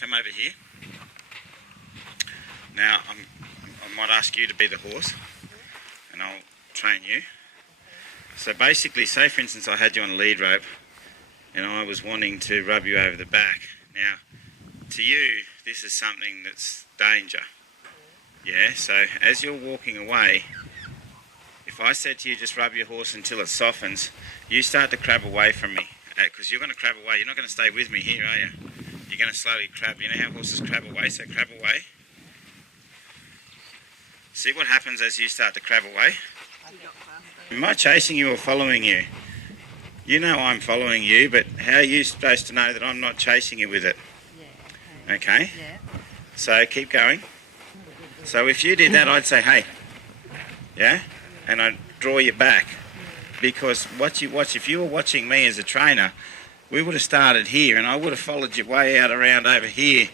come over here. Now I might ask you to be the horse and I'll train you. So basically, say for instance I had you on a lead rope and I was wanting to rub you over the back. Now, to you, this is something that's danger. Yeah, so as you're walking away, if I said to you just rub your horse until it softens, you start to crab away from me. Because you're going to crab away. You're not going to stay with me here, are you? You're going to slowly crab. You know how horses crab away? So crab away. See what happens as you start to crab away? Am I chasing you or following you? You know I'm following you, but how are you supposed to know that I'm not chasing you with it? Yeah. Okay? Yeah. So keep going. So if you did that, I'd say, hey. Yeah? And I'd draw you back. Because what you watch, if you were watching me as a trainer, we would have started here and I would have followed you way out around over here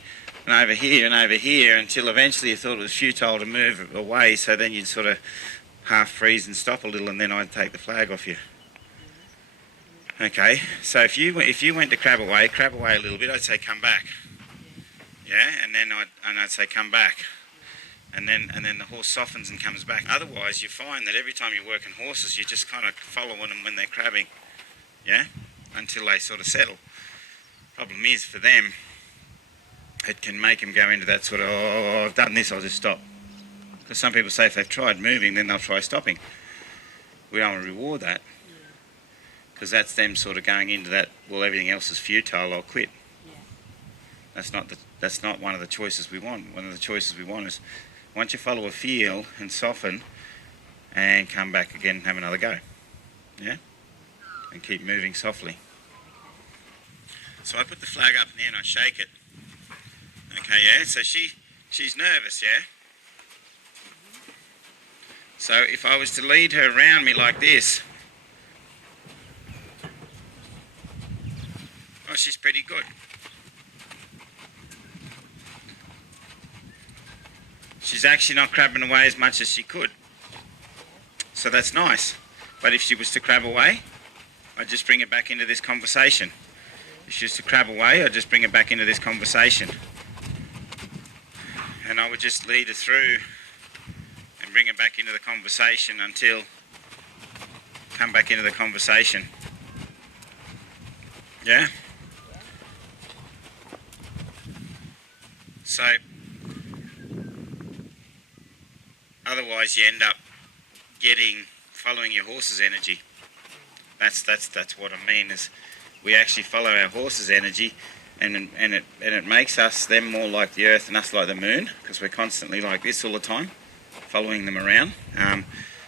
and over here and over here until eventually you thought it was futile to move away, so then you'd sort of half freeze and stop a little and then I'd take the flag off you. Okay, so if you went to crab away a little bit, I'd say come back. Yeah, and then I'd say come back. And then the horse softens and comes back. Otherwise, you find that every time you're working horses, you're just kind of following them when they're crabbing, yeah, until they sort of settle. Problem is, for them, it can make them go into that sort of, oh, I've done this, I'll just stop. Because some people say if they've tried moving, then they'll try stopping. We don't want to reward that. Because that's them sort of going into that, well, everything else is futile, I'll quit. Yeah. That's not one of the choices we want. One of the choices we want is, once you follow a feel and soften and come back again and have another go. Yeah? And keep moving softly. So I put the flag up in there and I shake it. Okay, yeah? So she's nervous, yeah? So if I was to lead her around me like this, oh, she's pretty good. She's actually not crabbing away as much as she could. So that's nice. But if she was to crab away, I'd just bring it back into this conversation. If she was to crab away, I'd just bring it back into this conversation. And I would just lead her through and bring her back into the conversation until come back into the conversation. Yeah? So otherwise you end up following your horse's energy. That's what I mean, is we actually follow our horse's energy and it makes them more like the earth and us like the moon, because we're constantly like this all the time, following them around.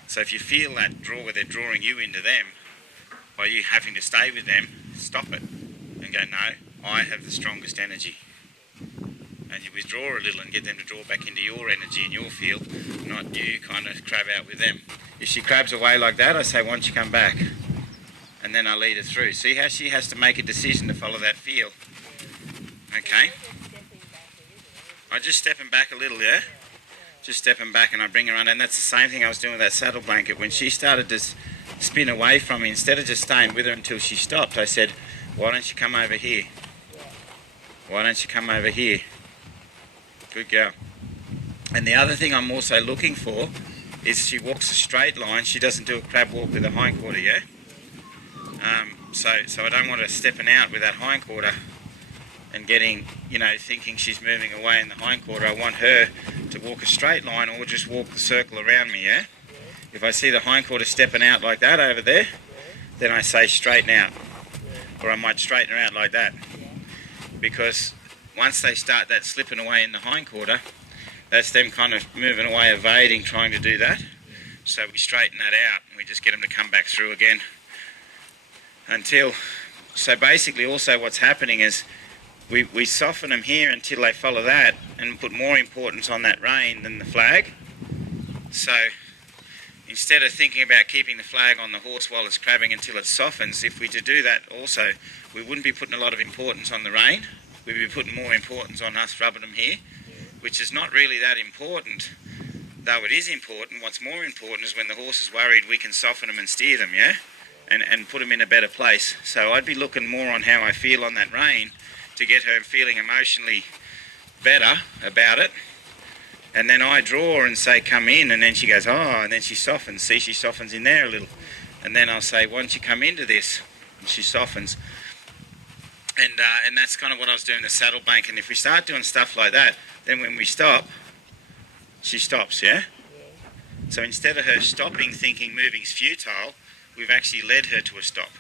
So if you feel that draw where they're drawing you into them, by you having to stay with them, stop it and go, no, I have the strongest energy. And you withdraw a little and get them to draw back into your energy and your field, not you kind of crab out with them. If she crabs away like that, I say, why don't you come back? And then I lead her through. See how she has to make a decision to follow that feel. Okay? I just step him back a little, yeah? Just step him back and I bring her under. And that's the same thing I was doing with that saddle blanket. When she started to spin away from me, instead of just staying with her until she stopped, I said, why don't you come over here? Why don't you come over here? Good girl. And the other thing I'm also looking for is she walks a straight line. She doesn't do a crab walk with the hindquarter, yeah? So I don't want her stepping out with that hindquarter and getting, thinking she's moving away in the hindquarter. I want her to walk a straight line or just walk the circle around me, yeah? If I see the hindquarter stepping out like that over there, then I say straighten out. Or I might straighten her out like that. Because once they start that slipping away in the hindquarter, that's them kind of moving away, evading, trying to do that. So we straighten that out and we just get them to come back through again. So basically also what's happening is we soften them here until they follow that and put more importance on that rein than the flag. So instead of thinking about keeping the flag on the horse while it's crabbing until it softens, if we to do that also, we wouldn't be putting a lot of importance on the rein. We'd be putting more importance on us rubbing them here, which is not really that important, though it is important. What's more important is when the horse is worried, we can soften them and steer them, yeah? And put them in a better place. So I'd be looking more on how I feel on that rein to get her feeling emotionally better about it. And then I draw her and say, come in, and then she goes, oh, and then she softens. See, she softens in there a little. And then I'll say, why don't you come into this? And she softens. And that's kind of what I was doing, the saddle blanket. And if we start doing stuff like that, then when we stop, she stops, yeah? So instead of her stopping, thinking moving's futile, we've actually led her to a stop.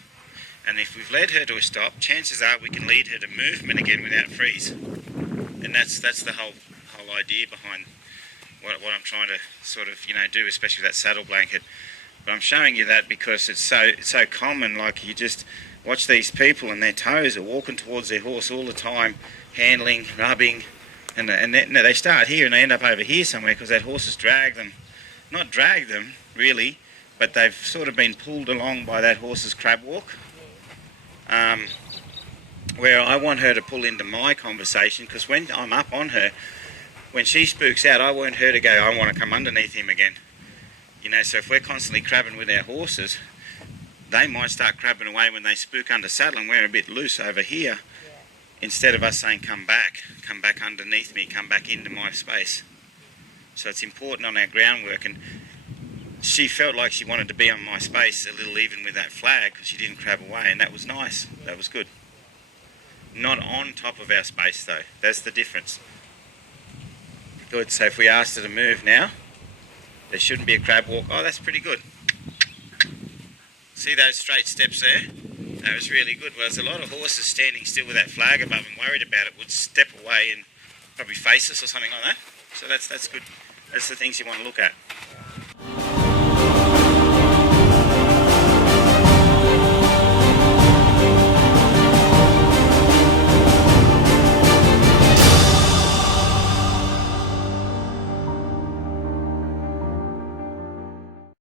And if we've led her to a stop, chances are we can lead her to movement again without freeze. And that's the whole idea behind what I'm trying to sort of, do, especially with that saddle blanket. But I'm showing you that because it's so common. Like, you just watch these people and their toes are walking towards their horse all the time, handling, rubbing, and they start here and they end up over here somewhere because that horse has dragged them. Not dragged them, really, but they've sort of been pulled along by that horse's crab walk. Where I want her to pull into my conversation, because when I'm up on her, when she spooks out, I want her to go, I want to come underneath him again. So if we're constantly crabbing with our horses, they might start crabbing away when they spook under saddle and we're a bit loose over here, instead of us saying, come back underneath me, come back into my space. So it's important on our groundwork, and she felt like she wanted to be on my space a little, even with that flag, because she didn't crab away, and that was nice. That was good. Not on top of our space though. That's the difference. Good. So if we asked her to move now, there shouldn't be a crab walk. Oh, that's pretty good. See those straight steps there? That was really good. Well, there's a lot of horses standing still with that flag above them, worried about it, would step away and probably face us or something like that. So that's good. That's the things you want to look at.